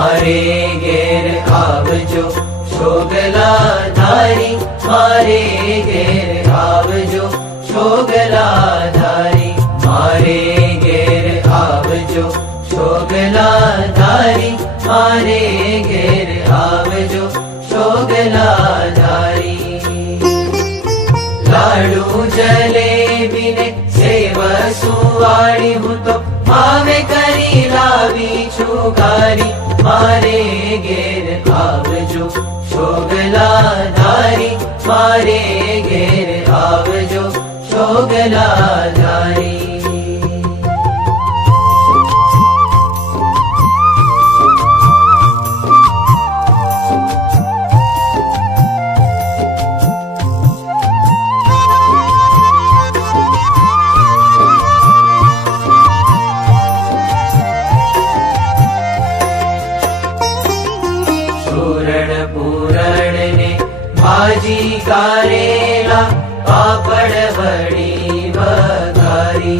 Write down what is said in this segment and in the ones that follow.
मारे घेर आवजो शोगला धारी, मारे घेर आवजो शोगला धारी, मारे घेर आवजो शोगला धारी, मारे घेर आवजो शोगला धारी। लाडू जलेबी ने सेव सुवाड़ी हूँ तो मावे करी लावी छुगारी, मारे घेर आवजो शोगला धारी, मारे घेर आवजो शोगला धारी। पूरण ने भाजी कारेला, पापड़ वड़ी वघारी।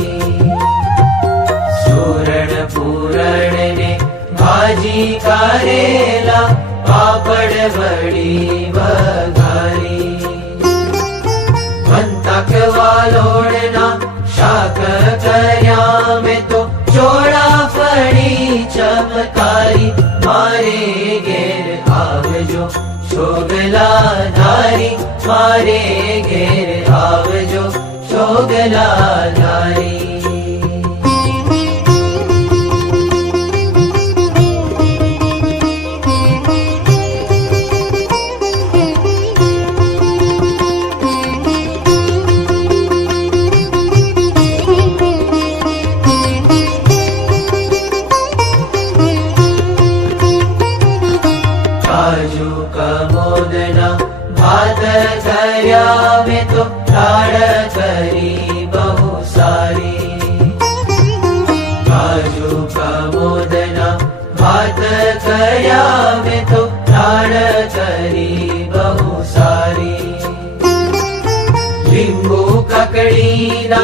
सूरण पूरण ने भाजी कारेला, पापड़ वड़ी वघारी। बंतक वालोड़ना शाक कर्या में तो चोड़ा फड़ी चमकारी, मारे घेर आवजो शोगला धारी, मारे घेर आवजो शोगला धारी। काजू कमोदना भात कर्या में तो लाड़ करी बहु सारी। काजू कमोदना भात कर्या में तो लाड़ करी बहु सारी। લીંબુ કકડીના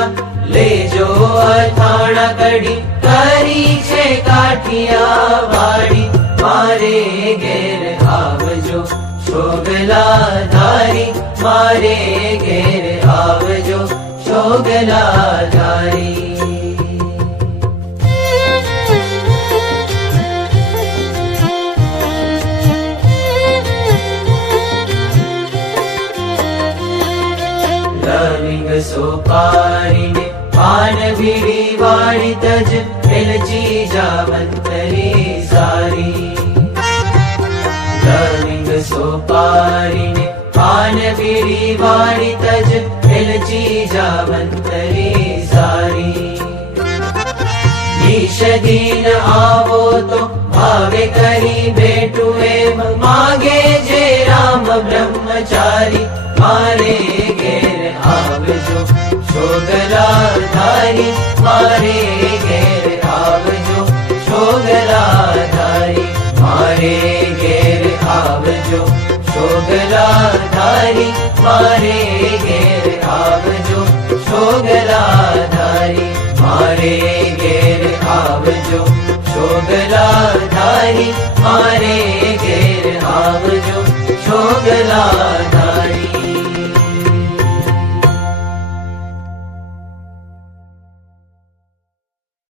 લેજો અથાણા કડી, કરી છે કાઠિયાવાડી, મારે ઘેર आवजो शोगला धारी, मारे घेर आवजो शोगला धारी। लविंग सोपारी ने पान बीड़ी वाड़ी तज, एलची जावंतरी सारी। लविंग सोपारी ने पान बीड़ी वाड़ी तज, एलची जावंतरी सारी। ईश दीन आवो तो भावे करी भेटू एम, मागे जे राम ब्रह्मचारी, मारे घेर आवजो शोगला धारी, मारे घेर आवजो शोगला धारी, मारे घेर आवजो शोगला धारी, मारे घेर आवजो शोगला धारी, मारे घेर आवजो शोगला धारी, मारे घेर आवजो शोगला धारी।